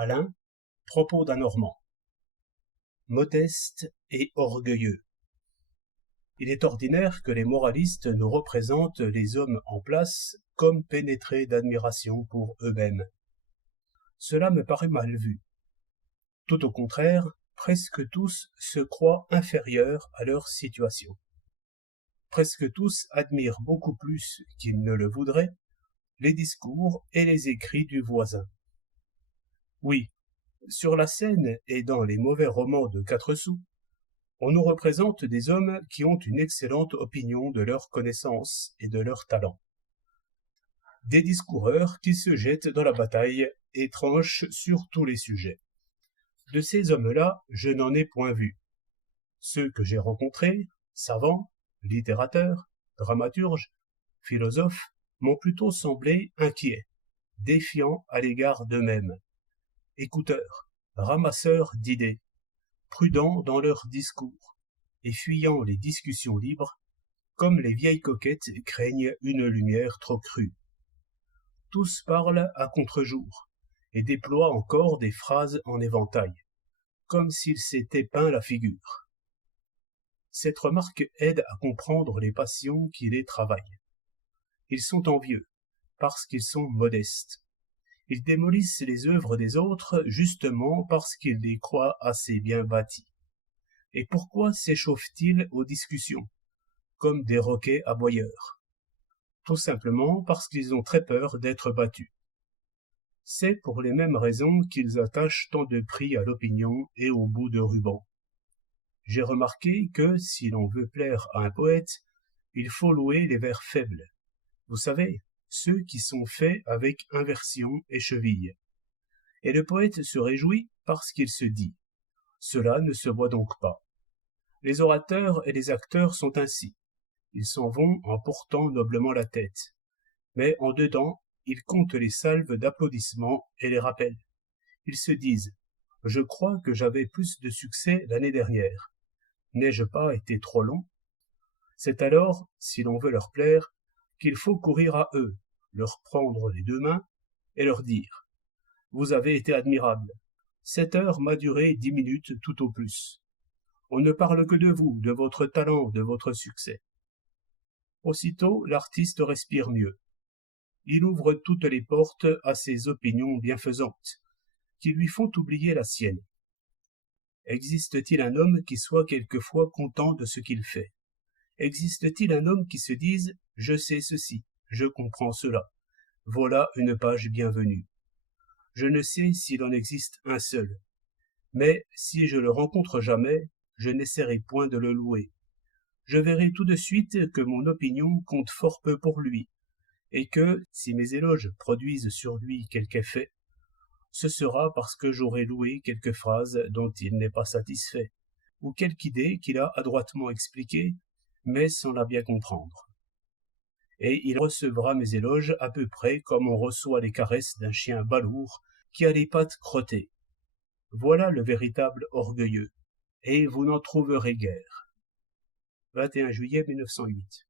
Alain, propos d'un Normand. Modeste et orgueilleux. Il est ordinaire que les moralistes nous représentent les hommes en place comme pénétrés d'admiration pour eux-mêmes. Cela me paraît mal vu. Tout au contraire, presque tous se croient inférieurs à leur situation. Presque tous admirent beaucoup plus qu'ils ne le voudraient les discours et les écrits du voisin. Oui, sur la scène et dans les mauvais romans de 4 sous, on nous représente des hommes qui ont une excellente opinion de leurs connaissances et de leurs talents. Des discoureurs qui se jettent dans la bataille et tranchent sur tous les sujets. De ces hommes-là, je n'en ai point vu. Ceux que j'ai rencontrés, savants, littérateurs, dramaturges, philosophes, m'ont plutôt semblé inquiets, défiants à l'égard d'eux-mêmes, écouteurs, ramasseurs d'idées, prudents dans leurs discours, et fuyant les discussions libres, comme les vieilles coquettes craignent une lumière trop crue. Tous parlent à contre-jour, et déploient encore des phrases en éventail, comme s'ils s'étaient peint la figure. Cette remarque aide à comprendre les passions qui les travaillent. Ils sont envieux, parce qu'ils sont modestes. Ils démolissent les œuvres des autres justement parce qu'ils les croient assez bien bâties. Et pourquoi s'échauffent-ils aux discussions, comme des roquets aboyeurs? Tout simplement parce qu'ils ont très peur d'être battus. C'est pour les mêmes raisons qu'ils attachent tant de prix à l'opinion et au bout de ruban. J'ai remarqué que, si l'on veut plaire à un poète, il faut louer les vers faibles. Vous savez, ceux qui sont faits avec inversion et cheville. Et le poète se réjouit parce qu'il se dit « Cela ne se voit donc pas ». Les orateurs et les acteurs sont ainsi. Ils s'en vont en portant noblement la tête. Mais en dedans, ils comptent les salves d'applaudissements et les rappellent. Ils se disent « Je crois que j'avais plus de succès l'année dernière. N'ai-je pas été trop long ?» C'est alors, si l'on veut leur plaire, qu'il faut courir à eux, leur prendre les 2 mains et leur dire « Vous avez été admirable. Cette heure m'a duré 10 minutes tout au plus. On ne parle que de vous, de votre talent, de votre succès. » Aussitôt, l'artiste respire mieux. Il ouvre toutes les portes à ses opinions bienfaisantes, qui lui font oublier la sienne. Existe-t-il un homme qui soit quelquefois content de ce qu'il fait? Existe-t-il un homme qui se dise « Je sais ceci, je comprends cela, voilà une page bienvenue ». Je ne sais s'il en existe un seul, mais si je le rencontre jamais, je n'essaierai point de le louer. Je verrai tout de suite que mon opinion compte fort peu pour lui, et que, si mes éloges produisent sur lui quelque effet, ce sera parce que j'aurai loué quelque phrase dont il n'est pas satisfait, ou quelque idée qu'il a adroitement expliquée, mais sans la bien comprendre. Et il recevra mes éloges à peu près comme on reçoit les caresses d'un chien balourd qui a les pattes crottées. Voilà le véritable orgueilleux, et vous n'en trouverez guère. 21 juillet 1908.